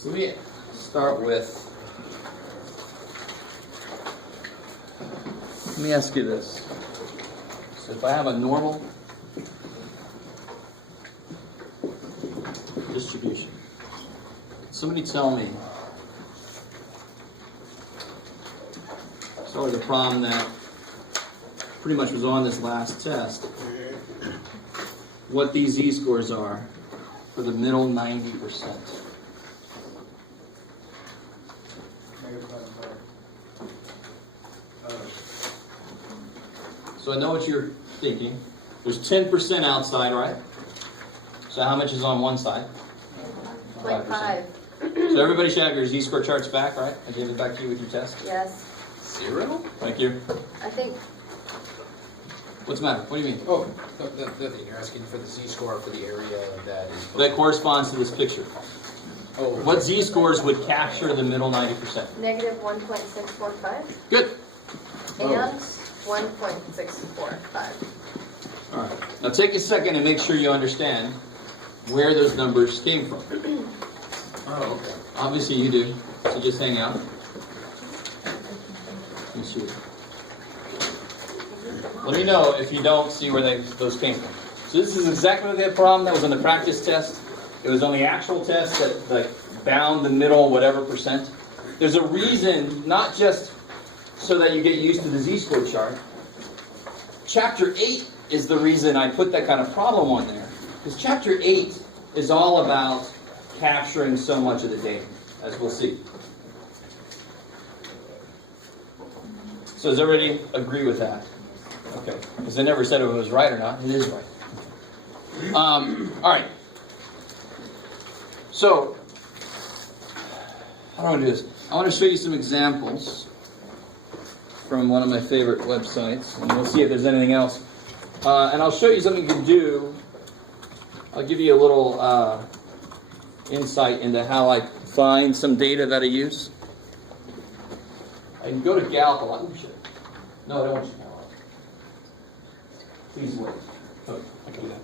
So let me start with, let me ask you this. So if I have a normal distribution, somebody tell me, start with a problem that pretty much was on this last test, what these z-scores are for the middle 90%. So I know what you're thinking. There's 10% outside, right? So how much is on one side? Like 5. So everybody should have your z-score charts back, right? I gave it back to you with your test. Yes. 0? Thank you. I think. What's the matter? What do you mean? Oh, the thing you're asking for the z-score for the area that is. That corresponds to this picture. Oh. What z-scores would capture the middle 90%? Negative 1.645. Good. And 1.645. All right. Now take a second and make sure you understand where those numbers came from. Oh, okay. Obviously you do. So just hang out. Let me see. Let me know if you don't see where those came from. So this is exactly the problem that was on the practice test. It was on the actual test that bound the middle whatever percent. There's a reason, not just so that you get used to the z-score chart. Chapter 8 is the reason I put that kind of problem on there. Because chapter 8 is all about capturing so much of the data, as we'll see. So does everybody agree with that? Okay. Because I never said if it was right or not. It is right. All right. So, how do I do this? I want to show you some examples from one of my favorite websites, and we'll see if there's anything else. And I'll show you something you can do. I'll give you a little insight into how I find some data that I use. I can go to Gallup. Oh, shit. No, I don't want you to Gallup. Please wait. Oh, I can do that.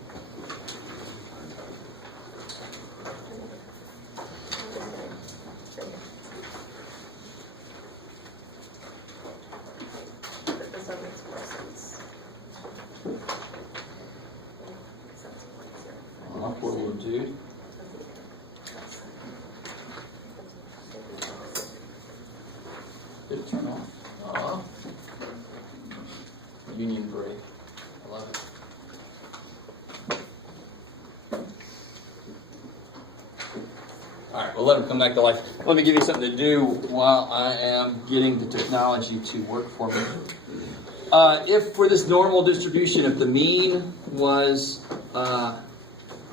This one makes more sense. Oh, poor little dude. Did it turn off? Oh. Union break. I love it. Alright, we'll let him come back to life. Let me give you something to do while I am getting the technology to work for me. If for this normal distribution, if the mean was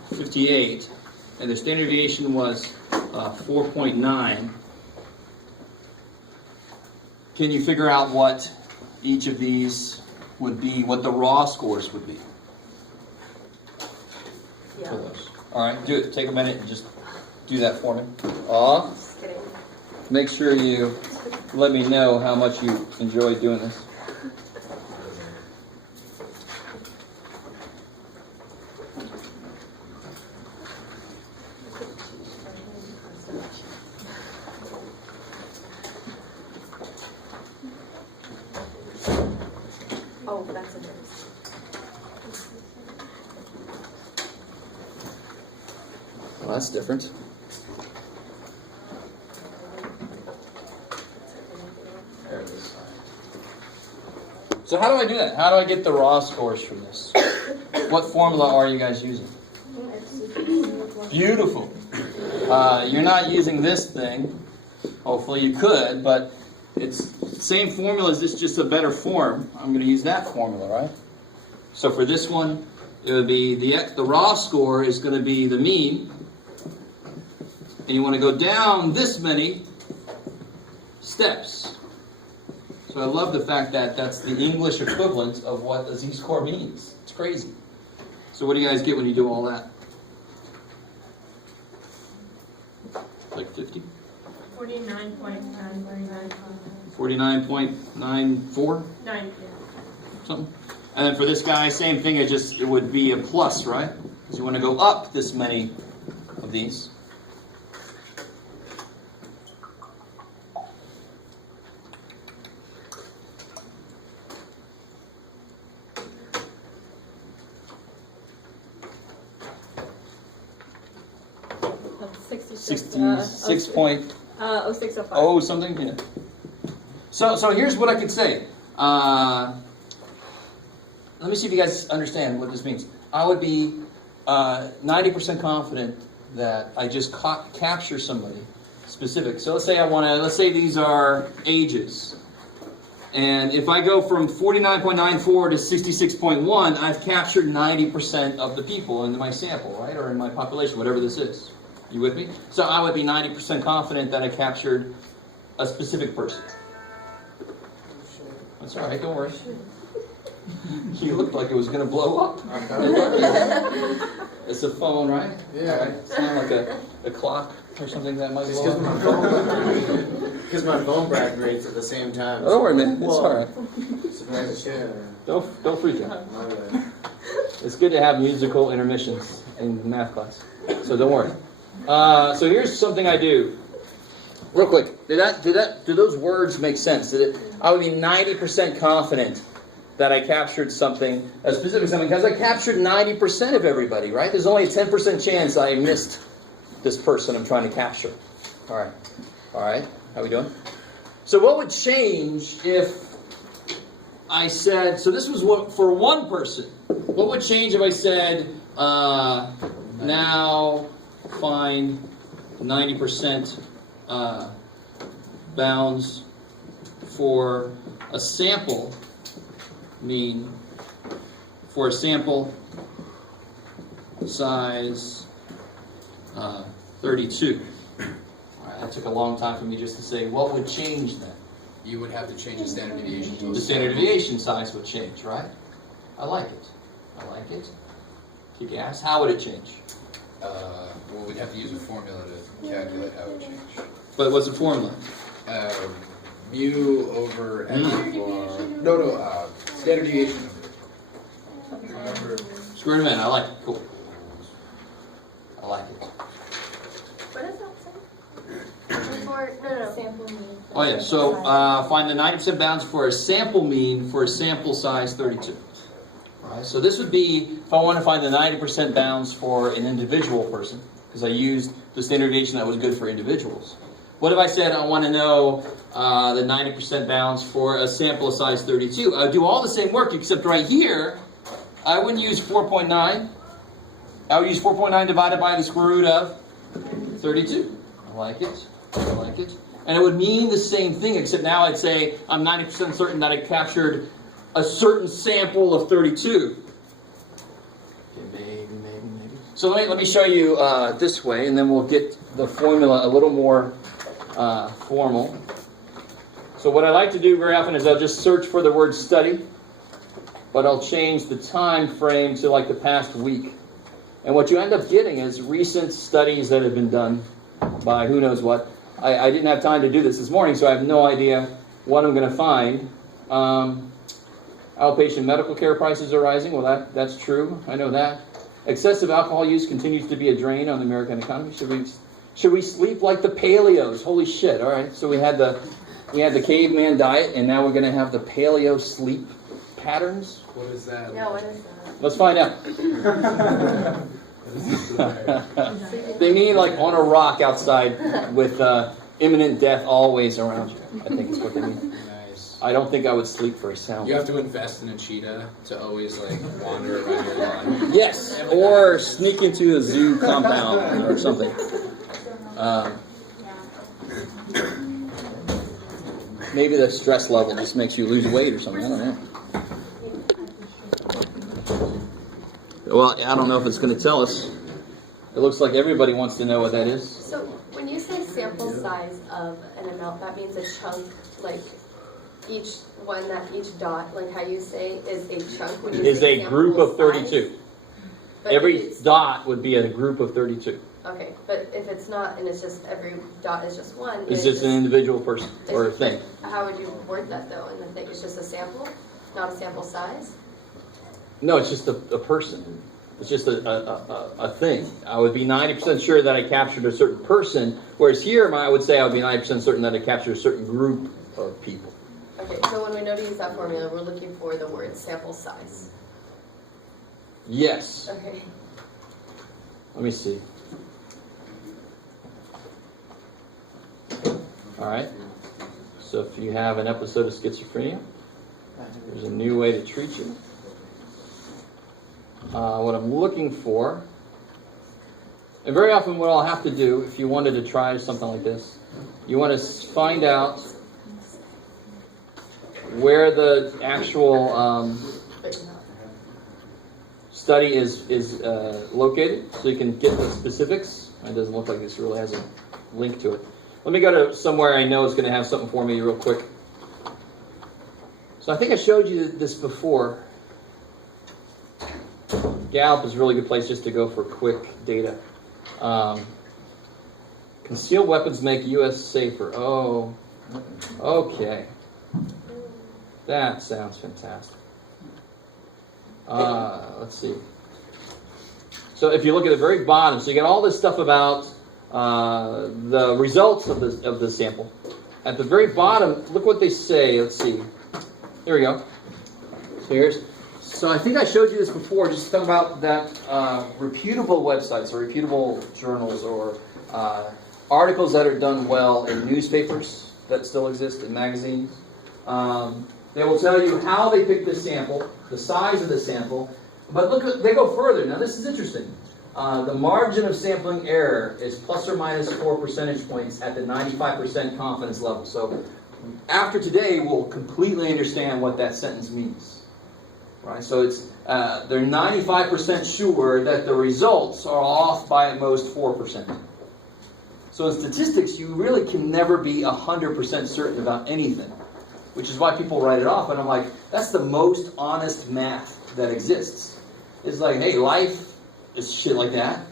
58 and the standard deviation was 4.9, can you figure out what each of these would be, what the raw scores would be? Yeah. For those. All right, do it. Take a minute and just do that for me. Just kidding. Make sure you let me know how much you enjoy doing this. Oh, that's interesting. Well, that's different. There it is. So how do I do that? How do I get the raw scores from this? What formula are you guys using? Beautiful. You're not using this thing. Hopefully you could, but it's the same formula as this, just a better form. I'm going to use that formula, right? So for this one, it would be the raw score is going to be the mean. And you want to go down this many steps. So I love the fact that that's the English equivalent of what a z-score means. It's crazy. So what do you guys get when you do all that? Like 50? 49.999. 49.94? 9. Something? And then for this guy, same thing, it would be a plus, right? Because you want to go up this many of these. 66 point 0605. oh something. Yeah. So here's what I could say. Let me see if you guys understand what this means. I would be 90% confident that I just capture somebody specific. So let's say these are ages. And if I go from 49.94 to 66.1, I've captured 90% of the people in my sample, right? Or in my population, whatever this is. You with me? So I would be 90% confident that I captured a specific person. That's all right, don't worry. You looked like it was going to blow up. It's a phone, right? Yeah. Right. It's not like a clock or something that might blow up. Because my phone vibrates at the same time. Don't worry, man. It's all right. Surprise the shit out of me. Don't freak out. My bad. It's good to have musical intermissions in math class. So don't worry. So here's something I do. Real quick. Do those words make sense? I would be 90% confident that I captured something, a specific something, because I captured 90% of everybody, right? There's only a 10% chance I missed this person I'm trying to capture. All right. How we doing? So what would change if I said, so this was what for one person. What would change if I said, now find 90% bounds for a sample mean for a sample size 32. All right, that took a long time for me just to say what would change then. You would have to change the standard deviation to The standard deviation size would change, right? I like it. Kick ass. How would it change? Well, we'd have to use a formula to calculate how it would change. But what's the formula? Mu over N. Standard deviation. Square root of n. I like it. Cool. I like it. What does that say? No. Sample mean. Oh yeah. So find the 90% bounds for a sample mean for a sample size 32. All right. So this would be if I want to find the 90% bounds for an individual person, because I used the standard deviation that was good for individuals. What if I said I want to know the 90% bounds for a sample size 32? I would do all the same work, except right here, I wouldn't use 4.9. I would use 4.9 divided by the square root of 32. I like it. And it would mean the same thing, except now I'd say I'm 90% certain that I captured a certain sample of 32. Okay, maybe. So let me show you this way, and then we'll get the formula a little more formal. So what I like to do very often is I'll just search for the word study, but I'll change the time frame to like the past week. And what you end up getting is recent studies that have been done by who knows what. I didn't have time to do this morning, so I have no idea what I'm going to find. Outpatient medical care prices are rising. Well, that's true. I know that. Excessive alcohol use continues to be a drain on the American economy. Should we sleep like the paleos? Holy shit! All right. So we had the caveman diet, and now we're going to have the paleo sleep patterns. What is that? Yeah, what is that? Let's find out. They mean like on a rock outside with imminent death always around you. I think is what they mean. Nice. I don't think I would sleep very sound. You have to invest in a cheetah to always like wander around your lawn. Yes, or sneak into a zoo compound or something. Maybe the stress level just makes you lose weight or something. I don't know. Well, I don't know if it's going to tell us. It looks like everybody wants to know what that is. So when you say sample size of an amount, that means a chunk, like each dot, like how you say, is a chunk. When you Is say a group of sample size. 32. But Every it's- dot would be a group of 32. Okay, but if it's not, and it's just every dot is just one. It's just an individual person or a thing. How would you word that though? And the thing is just a sample, not a sample size. No, it's just a person. It's just a thing. I would be 90% sure that I captured a certain person, whereas here I would say I would be 90% certain that I captured a certain group of people. Okay, so when we know to use that formula, we're looking for the word sample size. Yes. Okay. Let me see. All right. So if you have an episode of schizophrenia, there's a new way to treat you. What I'm looking for, and very often what I'll have to do if you wanted to try something like this, you want to find out where the actual study is located, so you can get the specifics. It doesn't look like this really has a link to it. Let me go to somewhere I know is going to have something for me real quick. So I think I showed you this before. Gallup is a really good place just to go for quick data. Concealed weapons make U.S. safer. Oh, okay. That sounds fantastic. Let's see. So if you look at the very bottom, so you get all this stuff about the results of the sample. At the very bottom, look what they say. Let's see. There we go. So I think I showed you this before, just talking about that reputable websites or reputable journals or articles that are done well in newspapers that still exist, in magazines. They will tell you how they picked the sample, the size of the sample, but look, they go further. Now this is interesting. The margin of sampling error is plus or minus 4 percentage points at the 95% confidence level. So after today, we'll completely understand what that sentence means. Right? So it's they're 95% sure that the results are off by at most 4%. So in statistics, you really can never be 100% certain about anything, which is why people write it off. And I'm like, that's the most honest math that exists. It's like, hey, life is shit like that.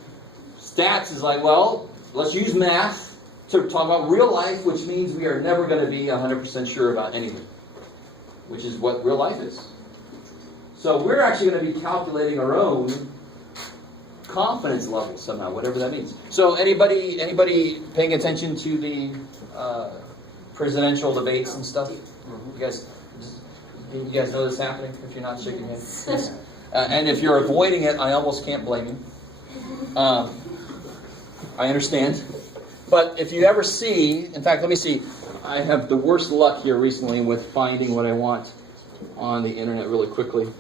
Stats is like, well, let's use math to talk about real life, which means we are never going to be 100% sure about anything, which is what real life is. So we're actually going to be calculating our own confidence level somehow, whatever that means. So anybody paying attention to the presidential debates and stuff? You guys know this happening? If you're not shaking your head, and if you're avoiding it, I almost can't blame you. I understand, but if you ever see, in fact, let me see. I have the worst luck here recently with finding what I want on the internet really quickly.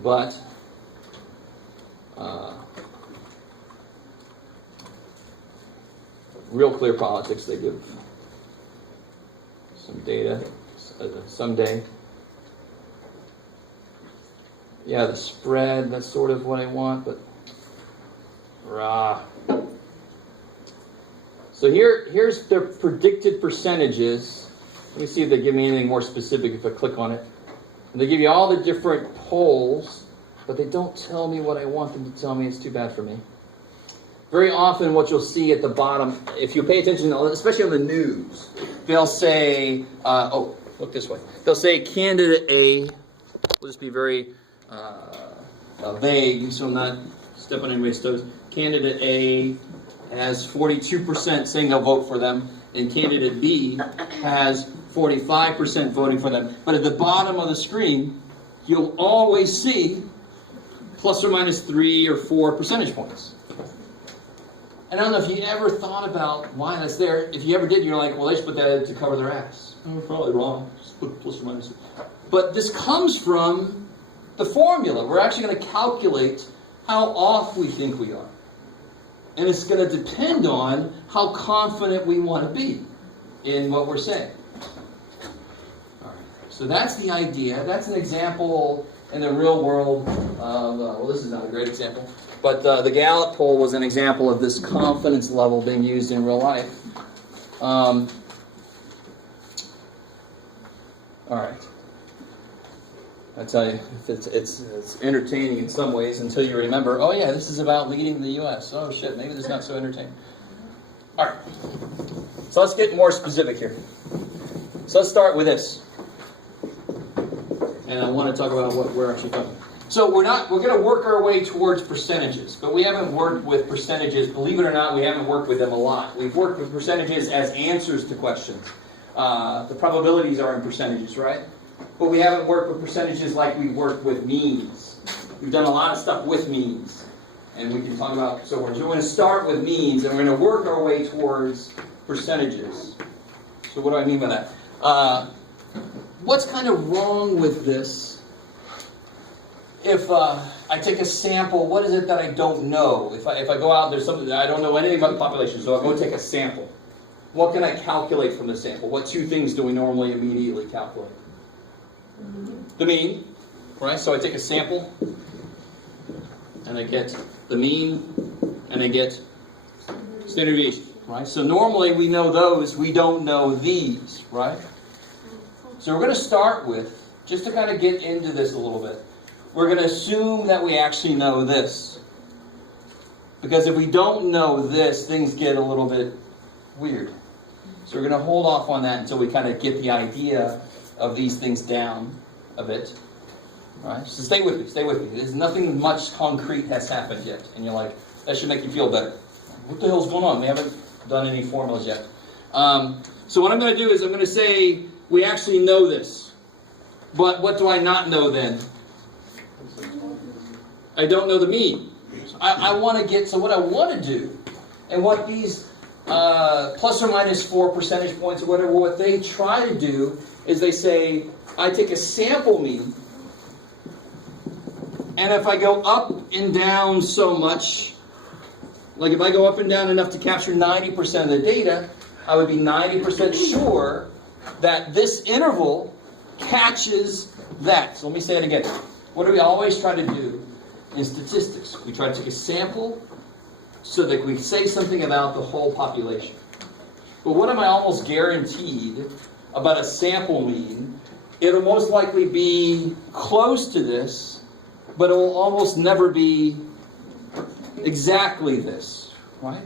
But Real Clear Politics, they give some data someday. Yeah, the spread, that's sort of what I want, but So here's their predicted percentages. Let me see if they give me anything more specific if I click on it. And they give you all the different polls, but they don't tell me what I want them to tell me. It's too bad for me. Very often what you'll see at the bottom, if you pay attention, especially on the news, they'll say, look this way. They'll say candidate A, we'll just be very vague, so I'm not stepping on anybody's toes. Candidate A has 42% saying they'll vote for them, and candidate B has 45% voting for them. But at the bottom of the screen, you'll always see plus or minus 3 or 4 percentage points. And I don't know if you ever thought about why that's there. If you ever did, you're like, well, they should put that to cover their ass. Oh, probably wrong. Just put plus or minus. But this comes from the formula. We're actually going to calculate how off we think we are. And it's going to depend on how confident we want to be in what we're saying. All right. So that's the idea. That's an example in the real world of, well, this is not a great example, but the Gallup poll was an example of this confidence level being used in real life. All right. I tell you, it's entertaining in some ways until you remember, oh yeah, this is about leading the U.S. Oh shit, maybe this is not so entertaining. All right. So let's get more specific here. So let's start with this. And I want to talk about what we're actually talking about. So we're going to work our way towards percentages, but we haven't worked with percentages. Believe it or not, we haven't worked with them a lot. We've worked with percentages as answers to questions. The probabilities are in percentages, right? But we haven't worked with percentages like we work with means. We've done a lot of stuff with means. And we can talk about, so we're going to start with means, and we're going to work our way towards percentages. So what do I mean by that? What's kind of wrong with this? If I take a sample, what is it that I don't know? If I go out, there's something that I don't know anything about the population, so I'll go take a sample. What can I calculate from the sample? What two things do we normally immediately calculate? The mean, right? So I take a sample, and I get the mean, and I get standard deviation, right? So normally we know those, we don't know these, right? So we're going to start with, just to kind of get into this a little bit, we're going to assume that we actually know this. Because if we don't know this, things get a little bit weird. So we're going to hold off on that until we kind of get the idea of these things down a bit. All right? So stay with me, stay with me. There's nothing much concrete has happened yet. And you're like, that should make you feel better. What the hell's going on? We haven't done any formulas yet. So what I'm going to do is I'm going to say, we actually know this. But what do I not know then? I don't know the mean. I want to get, so what I want to do, and what these plus or minus 4 percentage points or whatever, what they try to do is they say, I take a sample mean, and if I go up and down so much, like if I go up and down enough to capture 90% of the data, I would be 90% sure that this interval catches that. So let me say it again. What do we always try to do in statistics? We try to take a sample so that we say something about the whole population. But what am I almost guaranteed about a sample mean? It'll most likely be close to this, but it will almost never be exactly this, right?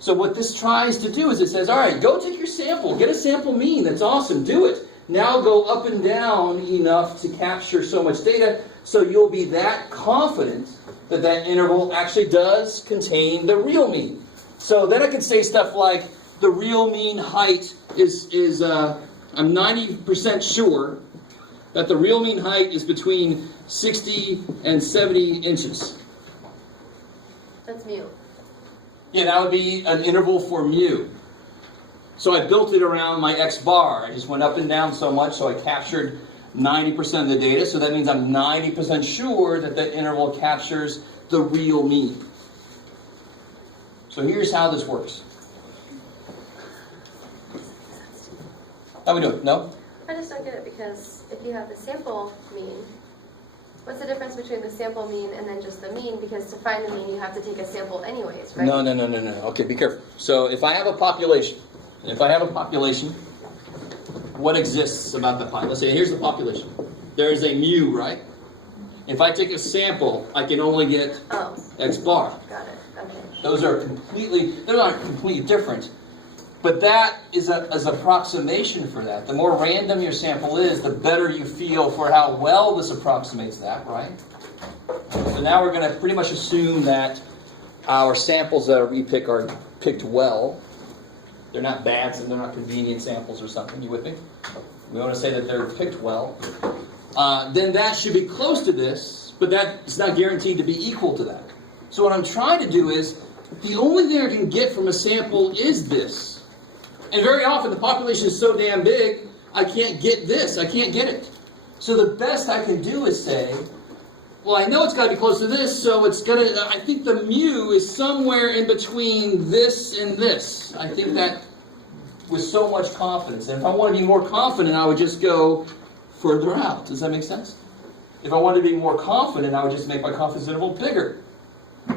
So what this tries to do is it says, all right, go take your sample, get a sample mean, that's awesome, do it. Now go up and down enough to capture so much data so you'll be that confident that that interval actually does contain the real mean. So then I can say stuff like the real mean height is I'm 90% sure that the real mean height is between 60 and 70 inches. That's mu. Yeah, that would be an interval for mu. So I built it around my x bar. I just went up and down so much, so I captured 90% of the data. So that means I'm 90% sure that that interval captures the real mean. So here's how this works. How we doing? No? I just don't get it because if you have the sample mean, what's the difference between the sample mean and then just the mean? Because to find the mean, you have to take a sample anyways, right? No. Okay, be careful. So if I have a population, what exists about the population? Let's say here's the population. There is a mu, right? If I take a sample, I can only get x bar. Got it. Okay. They're not completely different. But that is an approximation for that. The more random your sample is, the better you feel for how well this approximates that, right? So now we're going to pretty much assume that our samples that we pick are picked well. They're not bad, so they're not convenient samples or something. You with me? We want to say that they're picked well. Then that should be close to this, but that is not guaranteed to be equal to that. So what I'm trying to do is, the only thing I can get from a sample is this. And very often the population is so damn big, I can't get this. I can't get it. So the best I can do is say, well, I know it's got to be close to this, so it's going to, I think the mu is somewhere in between this and this. I think that with so much confidence. And if I want to be more confident, I would just go further out. Does that make sense? If I wanted to be more confident, I would just make my confidence interval bigger. If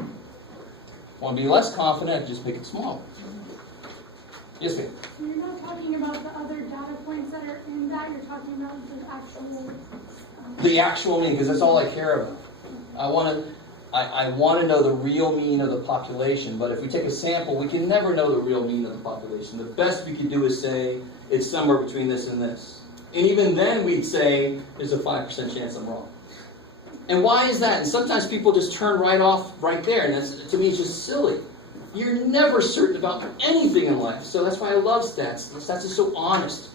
I want to be less confident, I'd just make it smaller. Yes, ma'am? You're not talking about the other data points that are in that, you're talking about the actual... The actual mean, because that's all I care about. I want to know the real mean of the population, but if we take a sample, we can never know the real mean of the population. The best we could do is say it's somewhere between this and this. And even then we'd say there's a 5% chance I'm wrong. And why is that? And sometimes people just turn right off right there, and that's, to me, it's just silly. You're never certain about anything in life, so that's why I love stats. Stats is so honest.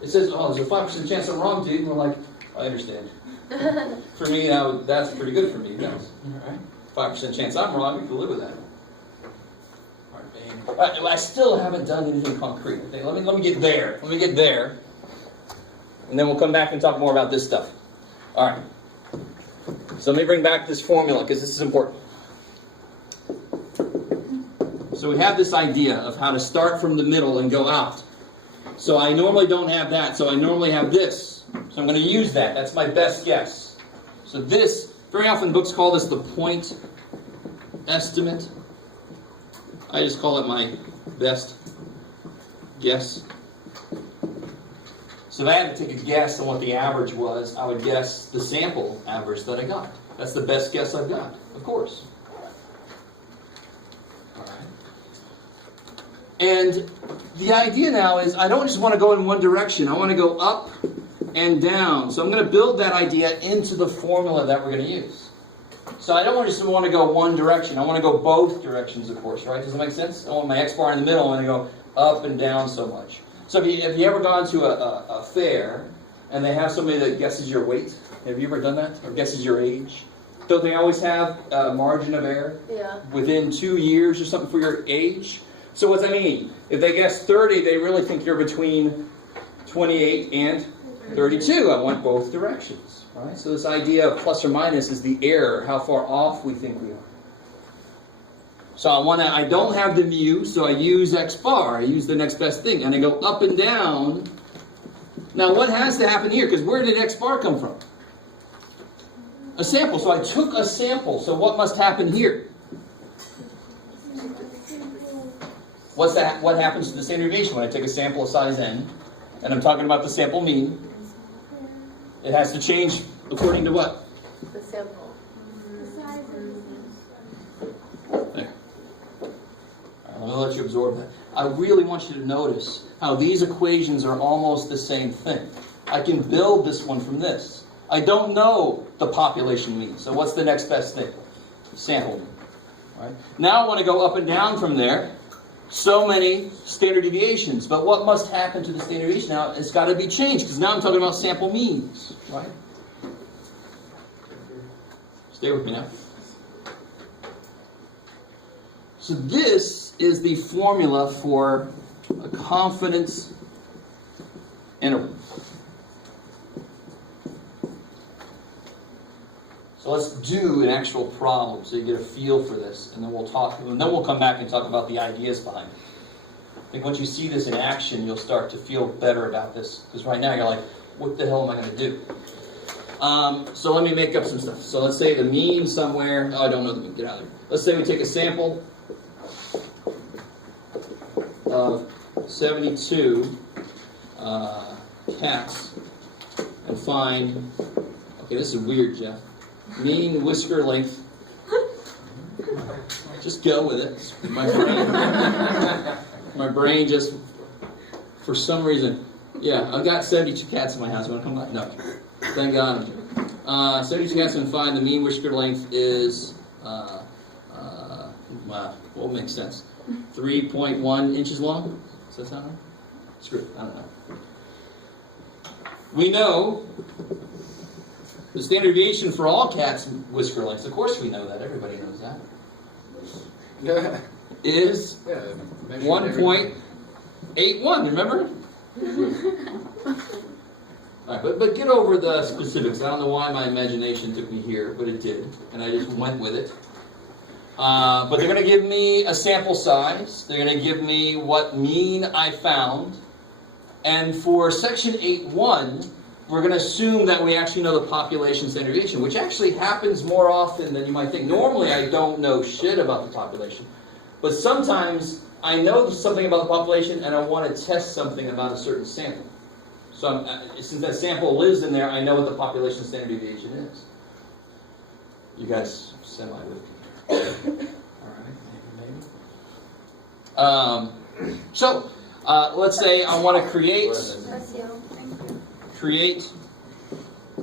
It says, oh, there's a 5% chance I'm wrong, dude. And we're like, I understand. For me, that's pretty good for me. Yes. All right. 5% chance I'm wrong, you can live with that. I still haven't done anything concrete. Okay, let me get there. Let me get there. And then we'll come back and talk more about this stuff. All right. So let me bring back this formula because this is important. So we have this idea of how to start from the middle and go out. So I normally don't have that. So I normally have this. So I'm going to use that. That's my best guess. So this, very often books call this the point estimate. I just call it my best guess. So if I had to take a guess on what the average was, I would guess the sample average that I got. That's the best guess I've got, of course. All right. And the idea now is I don't just want to go in one direction. I want to go up and down. So I'm going to build that idea into the formula that we're going to use. So I don't just want to go one direction. I want to go both directions, of course, right? Does that make sense? I want my X bar in the middle. I want to go up and down so much. So have you ever gone to a fair and they have somebody that guesses your weight? Have you ever done that? Or guesses your age? Don't they always have a margin of error? Yeah. Within 2 years or something for your age? So what's that mean? If they guess 30, they really think you're between 28 and 32. I want both directions. Right? So this idea of plus or minus is the error, how far off we think we are. So I don't have the mu, so I use X bar. I use the next best thing. And I go up and down. Now what has to happen here? Because where did X bar come from? A sample. So I took a sample. So what must happen here? What's that? What happens to the standard deviation when I take a sample of size n? And I'm talking about the sample mean. It has to change according to what? The sample. There. I'm going to let you absorb that. I really want you to notice how these equations are almost the same thing. I can build this one from this. I don't know the population mean. So what's the next best thing? Sample mean. Right? Now I want to go up and down from there. So many standard deviations. But what must happen to the standard deviation? Now, it's got to be changed, because now I'm talking about sample means. Right? Stay with me now. So this is the formula for a confidence interval. So let's do an actual problem so you get a feel for this, and then we'll come back and talk about the ideas behind it. I think once you see this in action, you'll start to feel better about this. Because right now you're like, what the hell am I going to do? So let me make up some stuff. So let's say the mean somewhere. Oh, I don't know the mean. Get out of there. Let's say we take a sample of 72 cats and find. Okay, this is weird, Jeff. Mean whisker length. Just go with it. My brain just, for some reason, yeah, I've got 72 cats in my house. You want to come back? No. Thank God. 72 cats and find the mean whisker length is, wow, what makes sense? 3.1 inches long? Does that sound right? Screw it. I don't know. We know the standard deviation for all cats' whisker lengths, of course we know that, everybody knows that, is 1.81, remember? All right, but get over the specifics. I don't know why my imagination took me here, but it did, and I just went with it. But they're going to give me a sample size. They're going to give me what mean I found. And for section 8.1, we're going to assume that we actually know the population standard deviation, which actually happens more often than you might think. Normally, I don't know shit about the population. But sometimes I know something about the population and I want to test something about a certain sample. So since that sample lives in there, I know what the population standard deviation is. You guys semi with me. All right, maybe. So let's say I want to create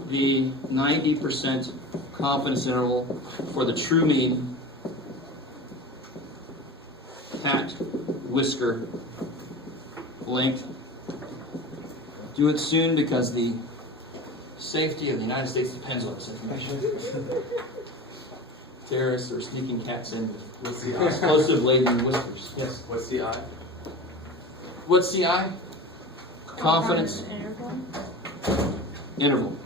the 90% confidence interval for the true mean cat whisker length. Do it soon because the safety of the United States depends on this information. terrorists or sneaking cats in with What's the I? explosive laden whispers. Yes. What's the I? What's the I? Confidence interval.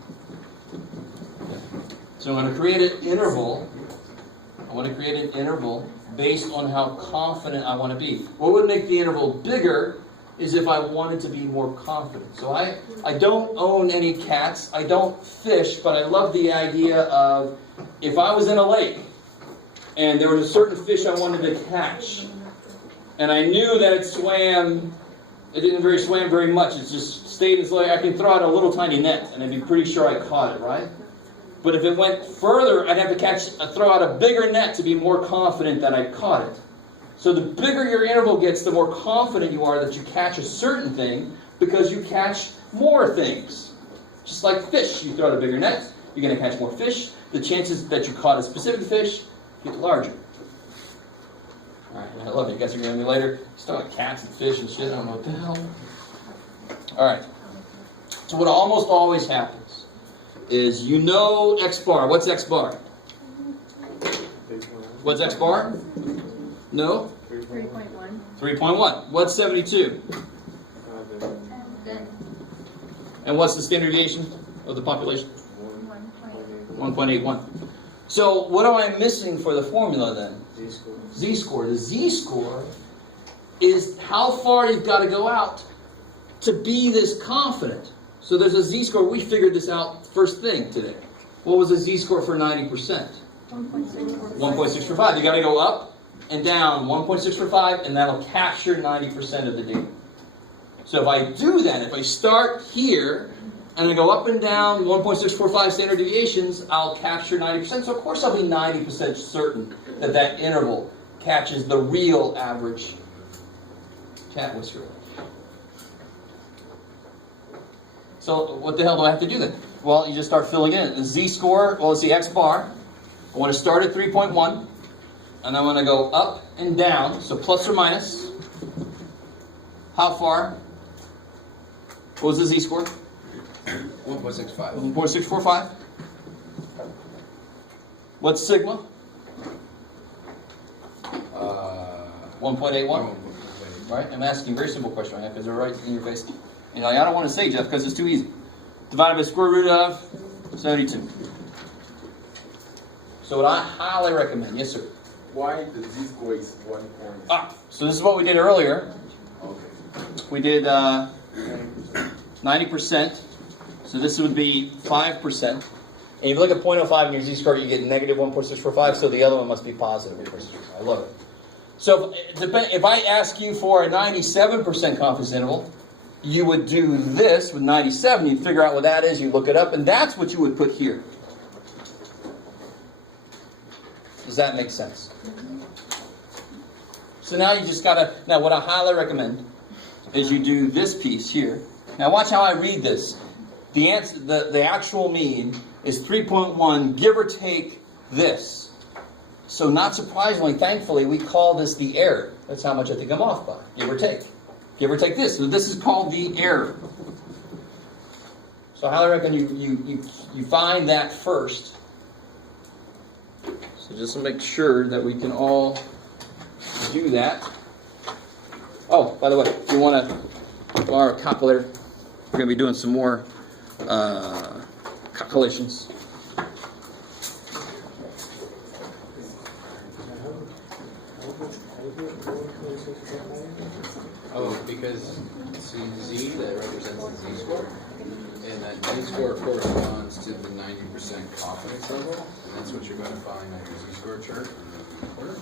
So I'm going to create an interval. I want to create an interval based on how confident I want to be. What would make the interval bigger is if I wanted to be more confident. So I don't own any cats. I don't fish, but I love the idea of if I was in a lake and there was a certain fish I wanted to catch, and I knew that it didn't swam very much. It just stayed in this lake. I can throw out a little tiny net, and I'd be pretty sure I caught it, right? But if it went further, I'd have to throw out a bigger net to be more confident that I caught it. So the bigger your interval gets, the more confident you are that you catch a certain thing because you catch more things. Just like fish, you throw out a bigger net, you're going to catch more fish. The chances that you caught a specific fish get larger. Alright, I love it. You guys are going to me later. Still like cats and fish and shit. I don't know what the hell. Alright. So what almost always happens is you know X bar. What's X bar? What's X bar? No? 3.1. 3.1. What's 72? And what's the standard deviation of the population? 1.81. So what am I missing for the formula then? Z-score. Z-score. The Z-score is how far you've got to go out to be this confident. So there's a Z-score. We figured this out first thing today. What was the Z-score for 90%? 1.645. You got to go up and down 1.645, and that'll capture 90% of the data. So if I do that, if I start here and I go up and down 1.645 standard deviations, I'll capture 90%. So of course I'll be 90% certain that that interval catches the real average cat whisker. So what the hell do I have to do then? Well, you just start filling in. The z-score, well, let's see, x bar. I want to start at 3.1, and I want to go up and down, so plus or minus. How far? What was the z-score? 1.65. 1.645. What's sigma? 1.81. Right? I'm asking a very simple question, right? Because they're right in your face. And I don't want to say, Jeff, because it's too easy. Divided by square root of 72. So what I highly recommend, yes, sir. Why the z-score is 1 point? So this is what we did earlier. Okay. We did 90%. So this would be 5%. And if you look at 0.05 in your z-score, you get negative 1.645. So the other one must be positive 1.645. I love it. So if I ask you for a 97% confidence interval, you would do this with 97. You'd figure out what that is. You look it up, and that's what you would put here. Does that make sense? So now you just gotta. Now, what I highly recommend is you do this piece here. Now, watch how I read this. The answer, the actual mean is 3.1, give or take this. So, not surprisingly, thankfully, we call this the error. That's how much I think I'm off by. Give or take. Give or take this. So this is called the error. So I highly recommend you find that first. So just to make sure that we can all do that. Oh, by the way, if you want to borrow a calculator, we're going to be doing some more calculations. Oh, because see Z that represents the Z-score, and that Z-score corresponds to the 90% confidence level, and that's what you're going to find on your Z-score chart in the corner.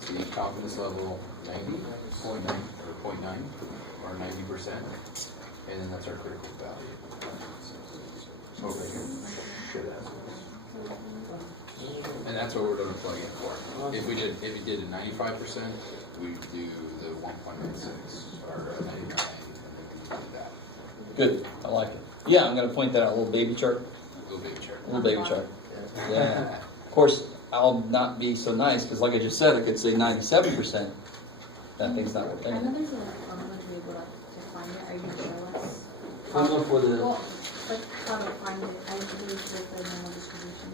See confidence level 90.9 or 0.9 or 90%, and then that's our critical value. Over here. And that's what we're going to plug in for. If we did a 95%, we do the 1.96 or 99, and then we do that. Good. I like it. Yeah, I'm going to point that out. A little baby chart. Little baby chart. Little baby chart. Yeah. Of course, I'll not be so nice because, like I just said, I could say 97%. That thing's not worth I know anything. there's a formula to be able to find it. Are you going to show us? Formula for the. Well, like how to find it. I believe with the normal distribution.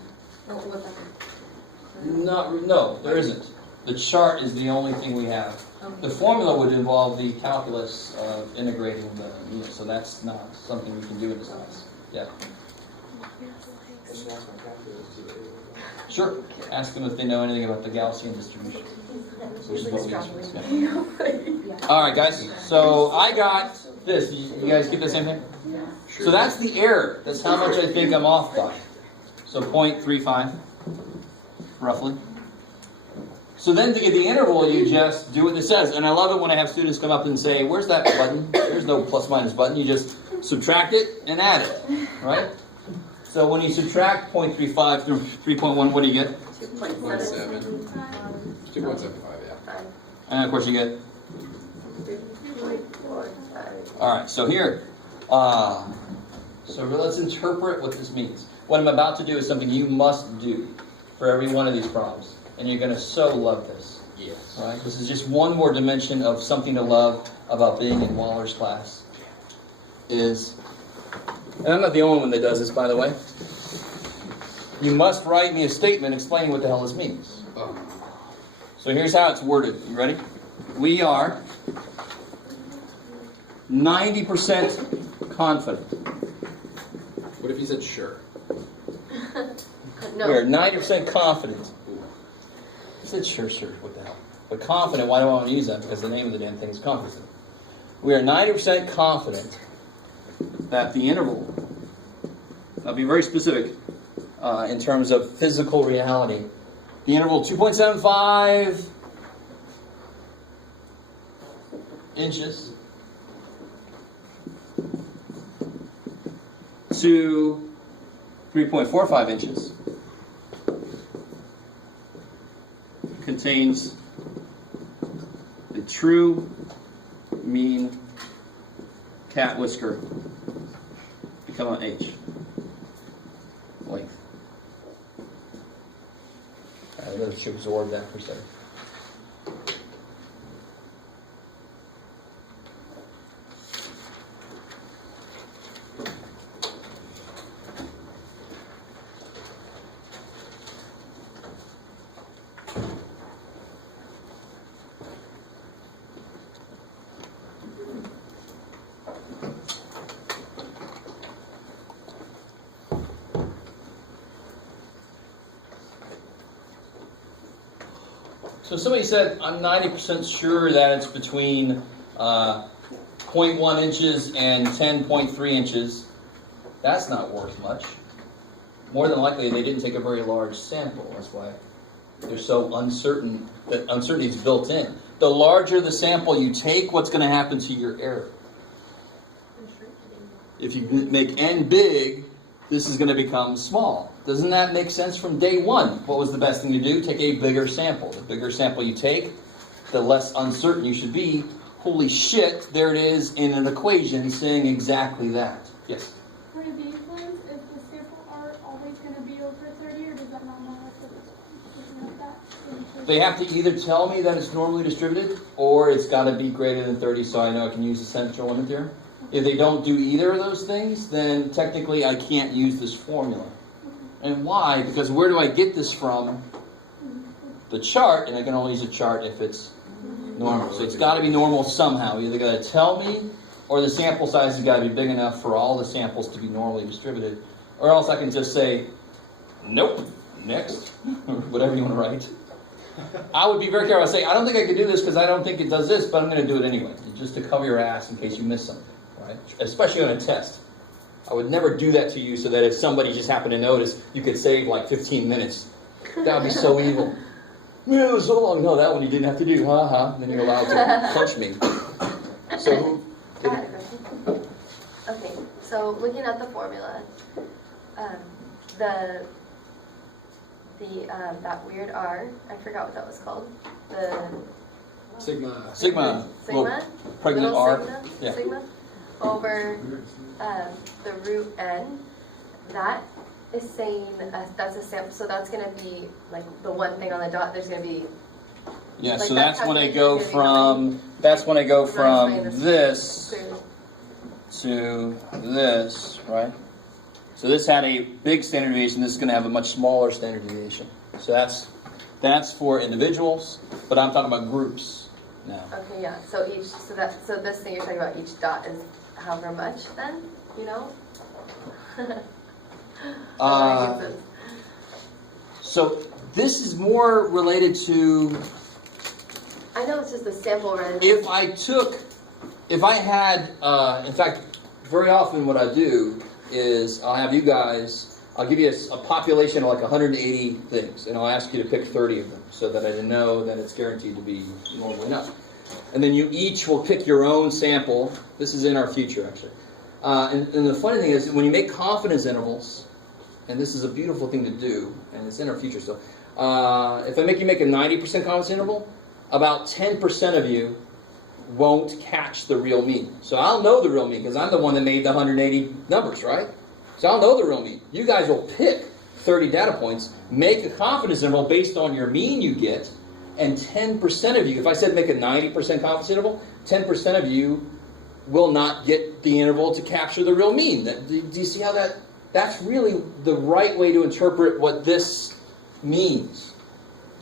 Or what that No, there isn't. The chart is the only thing we have. The formula would involve the calculus of integrating the mean, so that's not something we can do in this class. Yeah. Sure. Ask them if they know anything about the Gaussian distribution. Which is what we use. Yeah. All right, guys. So I got this. You guys get the same thing? Sure. So that's the error. That's how much I think I'm off by. So 0.35, roughly. So then to get the interval, you just do what this says. And I love it when I have students come up and say, where's that button? There's no plus minus button. You just subtract it and add it, right? So when you subtract 0.35 through 3.1, what do you get? 2.7. 2.75, yeah. And of course you get? All right, so here. So let's interpret what this means. What I'm about to do is something you must do for every one of these problems. And you're going to so love this. Yes. All right? This is just one more dimension of something to love about being in Waller's class. And I'm not the only one that does this, by the way. You must write me a statement explaining what the hell this means. Oh. So here's how it's worded. You ready? We are 90% confident. What if you said sure? No. We are 90% confident. I said sure, what the hell? But confident, why do I want to use that? Because the name of the damn thing is confident. We are 90% confident that the interval, I'll be very specific in terms of physical reality, the interval 2.75 inches to 3.45 inches contains the true mean cat whisker become an H length. I'm going to absorb that for a second. So somebody said, I'm 90% sure that it's between 0.1 inches and 10.3 inches. That's not worth much. More than likely, they didn't take a very large sample. That's why they're so uncertain. That uncertainty is built in. The larger the sample you take, what's going to happen to your error? If you make n big, this is going to become small. Doesn't that make sense from day one? What was the best thing to do? Take a bigger sample. The bigger sample you take, the less uncertain you should be. Holy shit, there it is in an equation saying exactly that. Yes? For the influence, is the sample R always going to be over 30, or does that not matter for this one? Looking at that? They have to either tell me that it's normally distributed, or it's got to be greater than 30 so I know I can use the central limit theorem. If they don't do either of those things, then technically I can't use this formula. And why? Because where do I get this from? The chart, and I can only use a chart if it's normal. So it's got to be normal somehow. Either got to tell me, or the sample size has got to be big enough for all the samples to be normally distributed. Or else I can just say, nope, next, or whatever you want to write. I would be very careful. I say, I don't think I can do this because I don't think it does this, but I'm going to do it anyway, just to cover your ass in case you miss something, right? Especially on a test. I would never do that to you so that if somebody just happened to notice, you could save like 15 minutes. That would be so evil. Yeah, it was so long. No, that one you didn't have to do. Ha ha. And then you're allowed to punch me. So, I had a question. Okay, so looking at the formula, that weird R, I forgot what that was called. The Sigma. sigma. Little pregnant little R. sigma, Yeah. sigma over the root n. That is saying that's a sample. So that's going to be like the one thing on the dot. There's going to be Yeah, like so that that's when I calculation go is gonna be from, that's when I go from explaining this clearly. to this, right? So this had a big standard deviation. This is going to have a much smaller standard deviation. So that's That's for individuals, but I'm talking about groups now. Okay, yeah, so this thing you're talking about, each dot is however much then, you know? So this is more related to I know it's just a sample rather than. if I had, in fact, very often what I do is I'll have you guys, I'll give you a population of like 180 things, and I'll ask you to pick 30 of them so that I know that it's guaranteed to be normal enough. And then you each will pick your own sample. This is in our future, actually. And the funny thing is, when you make confidence intervals, and this is a beautiful thing to do, and it's in our future still, if I make you make a 90% confidence interval, about 10% of you won't catch the real mean. So I'll know the real mean, because I'm the one that made the 180 numbers, right? So I'll know the real mean. You guys will pick 30 data points, make a confidence interval based on your mean you get, and 10% of you, if I said make a 90% confidence interval, 10% of you will not get the interval to capture the real mean. Do you see how that's really the right way to interpret what this means?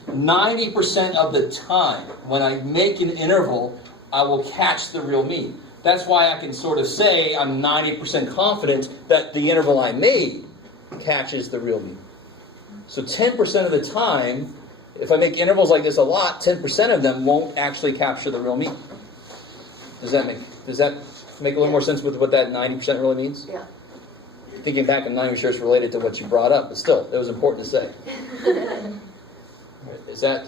90% of the time, when I make an interval, I will catch the real mean. That's why I can sort of say I'm 90% confident that the interval I made catches the real mean. So 10% of the time, if I make intervals like this a lot, 10% of them won't actually capture the real mean. Does that make a little more sense with what that 90% really means? Yeah. Thinking back, I'm not even sure it's related to what you brought up, but still, it was important to say. Is that,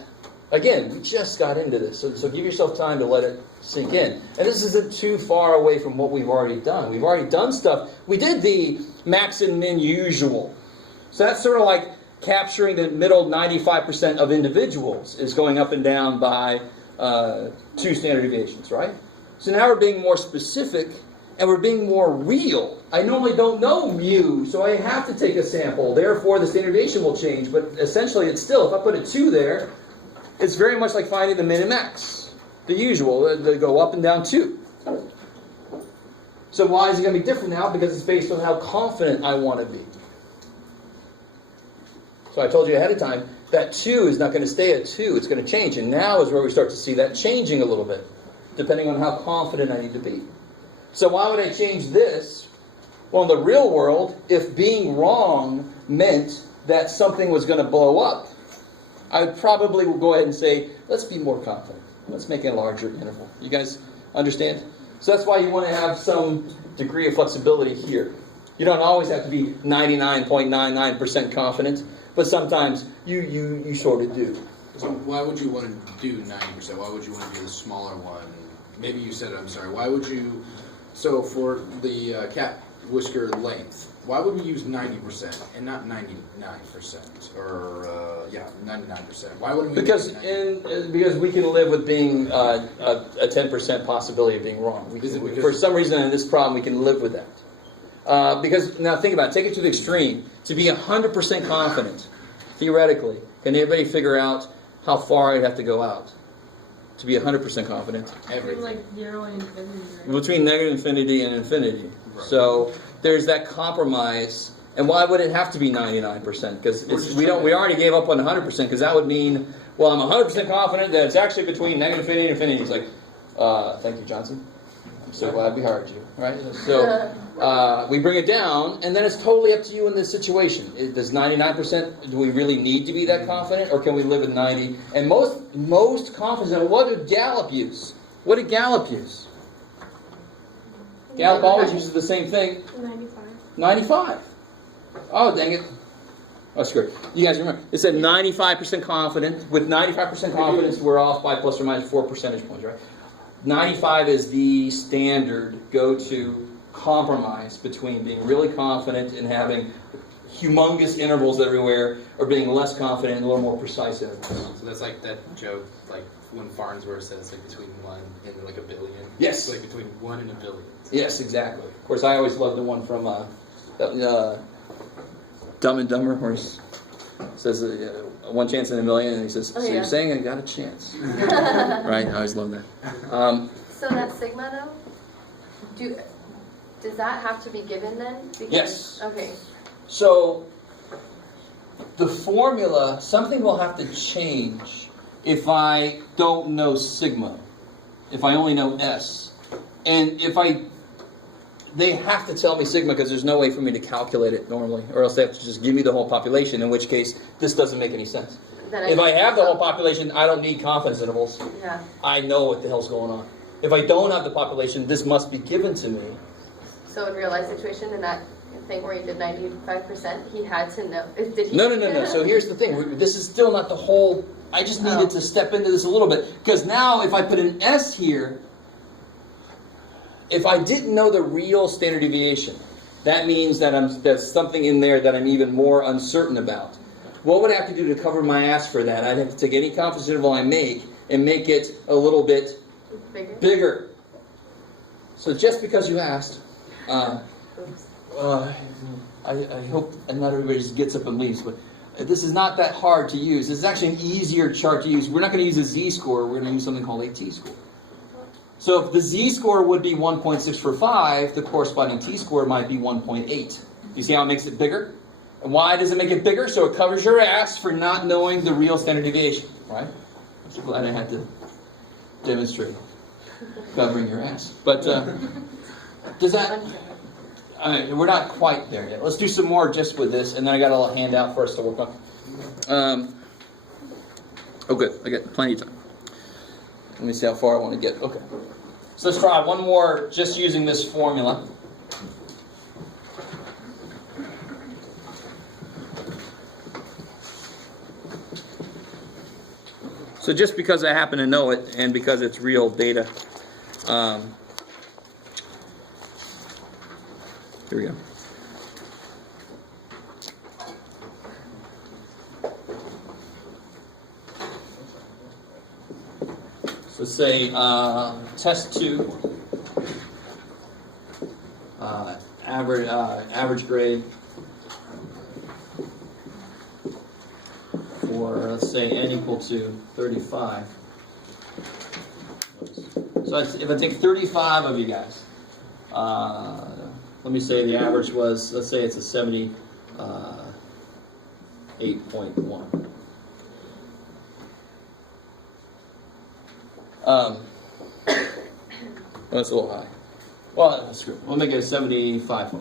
again, we just got into this, so give yourself time to let it sink in. And this isn't too far away from what we've already done. We've already done stuff. We did the max and min usual. So that's sort of like capturing the middle 95% of individuals is going up and down by 2 standard deviations, right? So now we're being more specific, and we're being more real. I normally don't know mu, so I have to take a sample. Therefore, the standard deviation will change. But essentially, it's still, if I put a 2 there, it's very much like finding the min and max. The usual, they go up and down 2. So why is it going to be different now? Because it's based on how confident I want to be. So I told you ahead of time, that 2 is not going to stay at 2. It's going to change. And now is where we start to see that changing a little bit, depending on how confident I need to be. So why would I change this? Well, in the real world, if being wrong meant that something was going to blow up, I would probably go ahead and say, let's be more confident. Let's make a larger interval. You guys understand? So that's why you want to have some degree of flexibility here. You don't always have to be 99.99% confident, but sometimes you sort of do. So why would you want to do 90%? Why would you want to do the smaller one? Maybe you said it, I'm sorry. Why would you... So for the cat whisker length, why would we use 90% and not 99%? Or, 99%. Why wouldn't we Because use 90%? because we can live with being a 10% possibility of being wrong. For some reason in this problem, we can live with that. Because, now think about it, take it to the extreme. To be 100% confident, theoretically, can anybody figure out how far I'd have to go out to be 100% confident? Everything. Like 0 and infinity, right? Between negative infinity and infinity. Right. So there's that compromise. And why would it have to be 99%? Because we already gave up on 100%, because that would mean, well, I'm 100% confident that it's actually between negative infinity and infinity. It's like, thank you, Johnson. I'm so glad we hired you. Right? So we bring it down, and then it's totally up to you in this situation. Does 99%, do we really need to be that confident, or can we live at 90? And most confidence, and what did Gallup use? What did Gallup use? Gallup always uses the same thing. 95. 95. Oh, dang it. Oh, screw it. You guys remember, it said 95% confident. With 95% confidence, we're off by plus or minus 4 percentage points, right? 95 is the standard go-to compromise between being really confident and having humongous intervals everywhere, or being less confident and a little more precise intervals. So that's like that joke, like when Farnsworth says like between 1 and like a billion. Yes. It's like between 1 and a billion. Yes, exactly. Of course, I always love the one from Dumb and Dumber, where he says, 1 chance in a million, and he says, so you're saying I got a chance. Right? I always love that. So that sigma, though, does that have to be given then? Because, Yes. Okay. So, the formula, something will have to change if I don't know sigma, if I only know S. And they have to tell me sigma because there's no way for me to calculate it normally, or else they have to just give me the whole population, in which case this doesn't make any sense. If I have the whole population, I don't need confidence intervals. Yeah. I know what the hell's going on. If I don't have the population, this must be given to me. So in real life situation, in that thing where he did 95%, he had to know. Did he? No. So here's the thing. This is still not the whole. I just needed to step into this a little bit. Because now if I put an S here, if I didn't know the real standard deviation, that means that there's something in there that I'm even more uncertain about. What would I have to do to cover my ass for that? I'd have to take any confidence interval I make and make it a little bit bigger. So just because you asked, I hope not everybody just gets up and leaves, but this is not that hard to use. This is actually an easier chart to use. We're not going to use a z-score. We're going to use something called a t-score. So if the z-score would be 1.6 for 5, the corresponding t-score might be 1.8. You see how it makes it bigger? And why does it make it bigger? So it covers your ass for not knowing the real standard deviation, right? I'm so glad I had to demonstrate covering your ass. But does that... we're not quite there yet. Let's do some more just with this, and then I got a little handout for us to work on. Oh, good. I got plenty of time. Let me see how far I want to get. Okay. So let's try one more just using this formula. So just because I happen to know it, and because it's real data, here we go. So say test 2, average grade for, let's say, n equal to 35. So if I take 35 of you guys, let me say the average was, let's say it's a 78.1. That's a little high. Well, that's good. We'll make it a 75.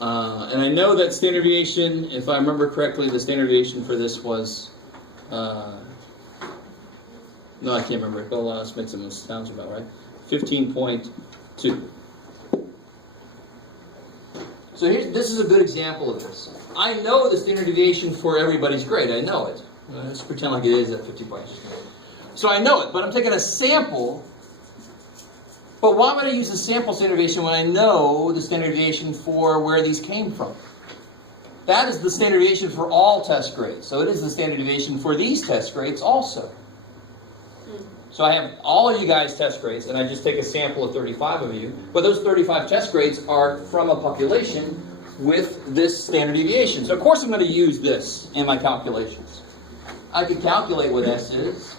And I know that standard deviation, if I remember correctly, the standard deviation for this was, no, I can't remember it, but let's make some sounds about, right? 15.2. So this is a good example of this. I know the standard deviation for everybody's grade. I know it. Let's pretend like it is at 50 points. So I know it, but I'm taking a sample. But why would I use the sample standard deviation when I know the standard deviation for where these came from? That is the standard deviation for all test grades. So it is the standard deviation for these test grades also. So I have all of you guys' test grades, and I just take a sample of 35 of you. But those 35 test grades are from a population with this standard deviation. So of course I'm going to use this in my calculations. I could calculate what S is,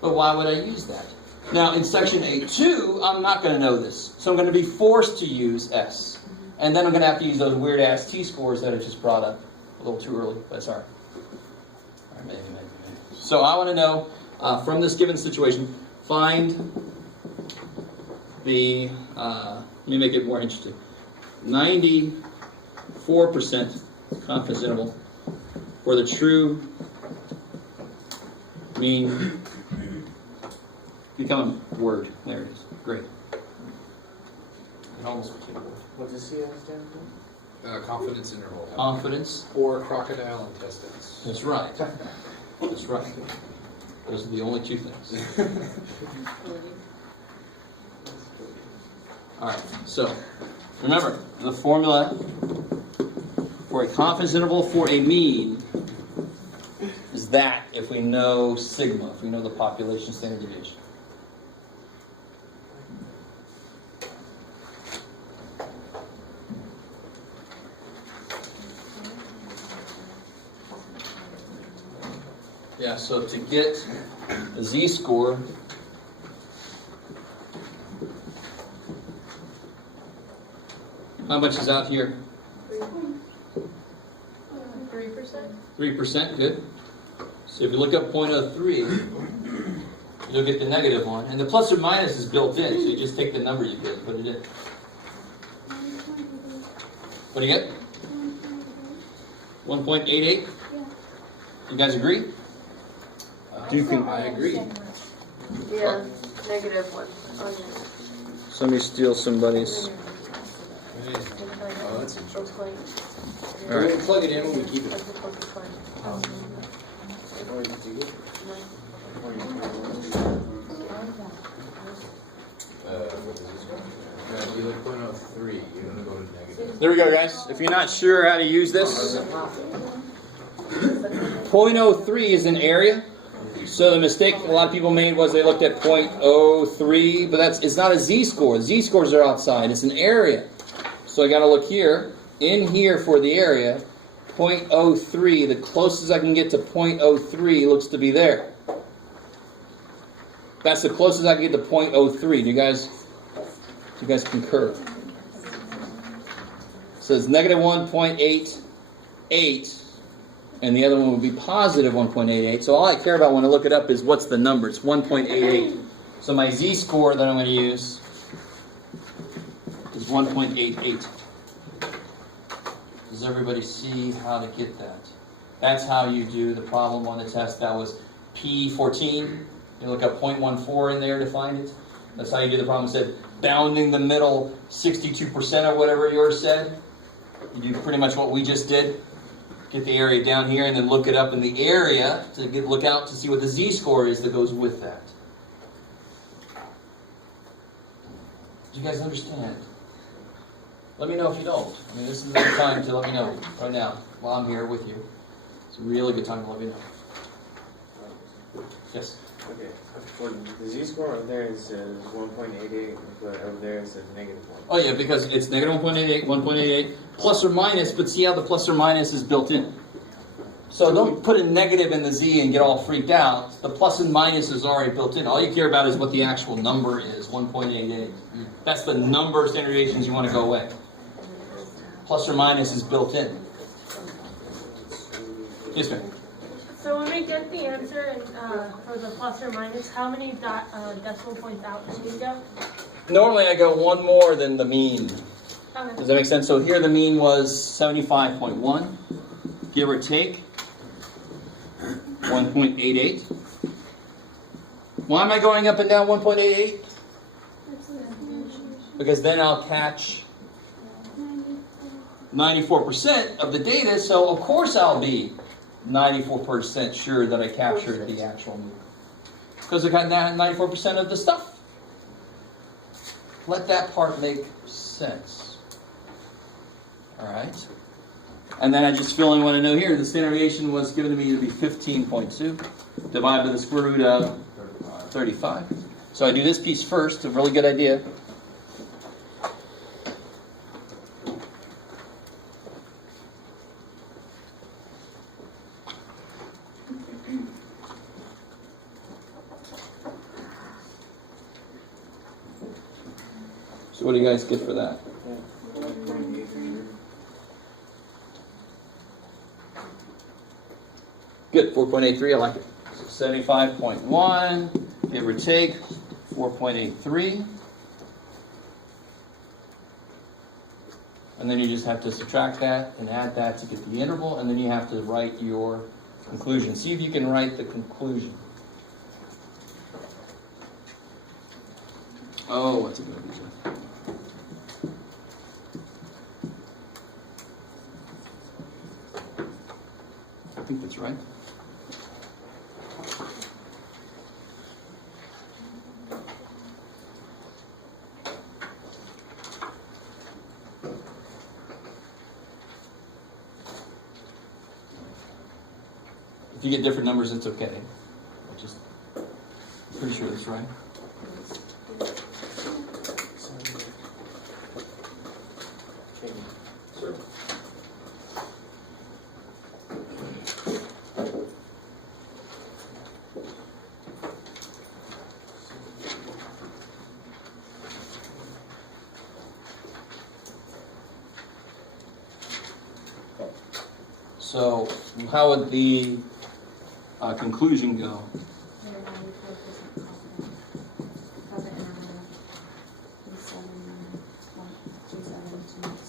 but why would I use that? Now in section A2, I'm not going to know this. So I'm going to be forced to use S. And then I'm going to have to use those weird-ass t-scores that I just brought up. A little too early, but sorry. All right, maybe. So I want to know, from this given situation, find the, let me make it more interesting, 94% confidence interval for the true mean. Become a word. There it is. Great. It almost became a word. What does C stand for? Confidence interval. Confidence. Or crocodile intestines. That's right. That's right. Those are the only two things. All right. So, remember, the formula for a confidence interval for a mean is that if we know sigma, if we know the population standard deviation. Yeah, so to get a z-score, how much is out here? 3. 3%. 3%, good. So if you look up 0.03, you'll get the negative one. And the plus or minus is built in, so you just take the number you get and put it in. What do you get? 1.88? Yeah. You guys agree? I agree. Yeah, -1. Somebody steal somebody's. Oh, that's interesting. All right. We plug it in when we keep it. What is this one? If you look 0.03, you're gonna go to negative. There we go, guys. If you're not sure how to use this, 0.03 is an area. So the mistake a lot of people made was they looked at 0.03, but it's not a z-score. Z-scores are outside. It's an area. So I got to look here, in here for the area, 0.03. The closest I can get to 0.03 looks to be there. That's the closest I can get to 0.03. Do you guys concur? It says negative 1.88. And the other one would be positive 1.88. So all I care about when I look it up is what's the number. It's 1.88. So my z-score that I'm going to use is 1.88. Does everybody see how to get that? That's how you do the problem on the test. That was P14. You look up 0.14 in there to find it. That's how you do the problem. It said bounding the middle 62% or whatever yours said. You do pretty much what we just did. Get the area down here and then look it up in the area to look out to see what the z-score is that goes with that. Do you guys understand? Let me know if you don't. I mean, this is the time to let me know right now while I'm here with you. It's a really good time to let me know. Yes? Okay, for the z-score over there it says 1.88, but over there it says -1. Oh yeah, because it's negative 1.88, 1.88, plus or minus, but see how the plus or minus is built in. So don't put a negative in the z and get all freaked out. The plus and minus is already built in. All you care about is what the actual number is, 1.88. That's the number of standard deviations you want to go away. Plus or minus is built in. Yes, ma'am. So when we get the answer and, for the plus or minus, how many decimal points out do you go? Normally I go one more than the mean. Okay. Does that make sense? So here the mean was 75.1, give or take 1.88. Why am I going up and down 1.88? Because then I'll catch 94% of the data, so of course I'll be 94% sure that I captured the actual mean. Because I got 94% of the stuff. Let that part make sense. Alright? And then I just fill in what I know here. The standard deviation was given to me to be 15.2 divided by the square root of 35. So I do this piece first, a really good idea. So what do you guys get for that? Good, 4.83, I like it. So 75.1, give or take, 4.83. And then you just have to subtract that and add that to get the interval, and then you have to write your conclusion. See if you can write the conclusion. Oh, what's it going to be? I think that's right. If you get different numbers, it's okay. I'm just pretty sure that's right. So how would the conclusion go? They're 94% confident of the interval from 79.27 to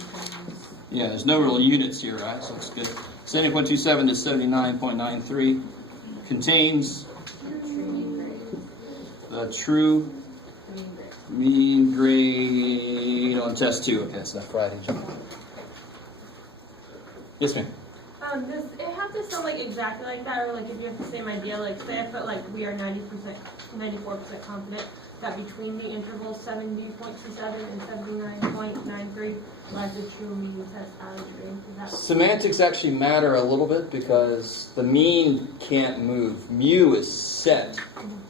79.93. Yeah, there's no real units here, right? So it's good. 70.27 to 79.93 contains the true mean grade on test 2. Okay, it's not Friday, John. Yes, ma'am. Does it have to sound like exactly like that, or like if you have the same idea, like say I put like we are 94% confident that between the intervals 70.27 and 79.93 lies the true mean test average range? Is that Semantics actually matter a little bit because the mean can't move. Mu is set.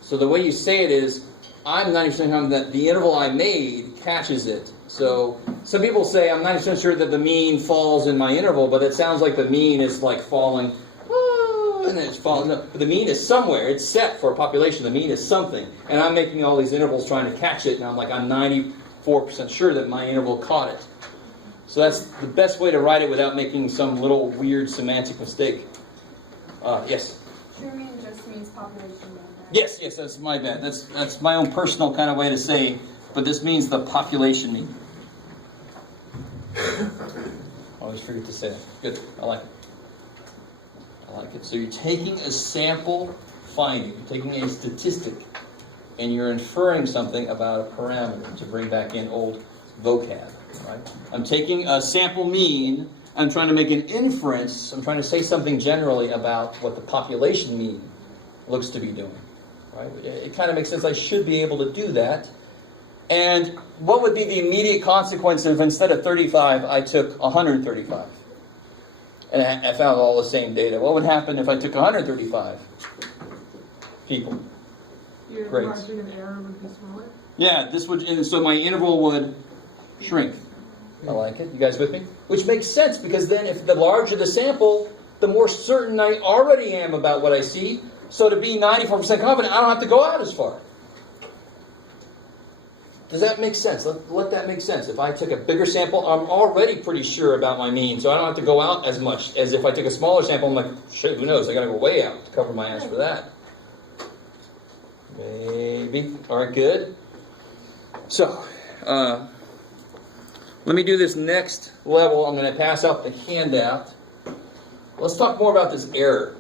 So the way you say it is, I'm 90% confident that the interval I made catches it. So some people say I'm 90% sure that the mean falls in my interval, but it sounds like the mean is like falling, and then it's falling. No, but the mean is somewhere. It's set for a population. The mean is something. And I'm making all these intervals trying to catch it, and I'm 94% sure that my interval caught it. So that's the best way to write it without making some little weird semantic mistake. Yes? True mean just means population mean. Yes, that's my bad. That's my own personal kind of way to say, but this means the population mean. Always forget to say that. Good, I like it. I like it. So you're taking a sample finding, you're taking a statistic, and you're inferring something about a parameter to bring back in old vocab, right? I'm taking a sample mean, I'm trying to make an inference, I'm trying to say something generally about what the population mean looks to be doing. Right? It kind of makes sense. I should be able to do that. And what would be the immediate consequence if instead of 35, I took 135? And I found all the same data. What would happen if I took 135 people? your Great. margin of error would be smaller? Yeah, this would, and so my interval would shrink. I like it. You guys with me? Which makes sense because then if the larger the sample, the more certain I already am about what I see. So to be 94% confident, I don't have to go out as far. Does that make sense? Let that make sense. If I took a bigger sample, I'm already pretty sure about my mean, so I don't have to go out as much as if I took a smaller sample. I'm like, shit, who knows? I got to go way out to cover my ass for that. Maybe. All right, good. So, let me do this next level. I'm going to pass out the handout. Let's talk more about this error.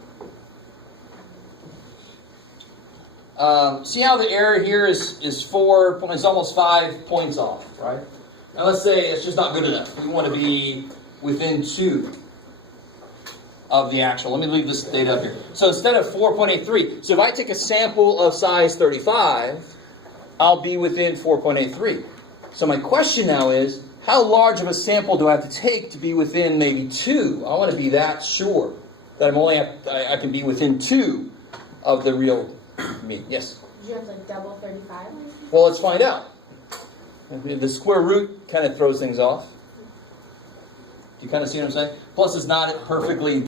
See how the error here is 4, it's almost 5 points off, right? Now let's say it's just not good enough. We want to be within 2 of the actual. Let me leave this data up here. So instead of 4.83, so if I take a sample of size 35, I'll be within 4.83. So my question now is, how large of a sample do I have to take to be within maybe 2? I want to be that sure that I can be within 2 of the real mean. Yes? Did you have to double 35? Well, let's find out. The square root kind of throws things off. Do you kind of see what I'm saying? Plus, it's not perfectly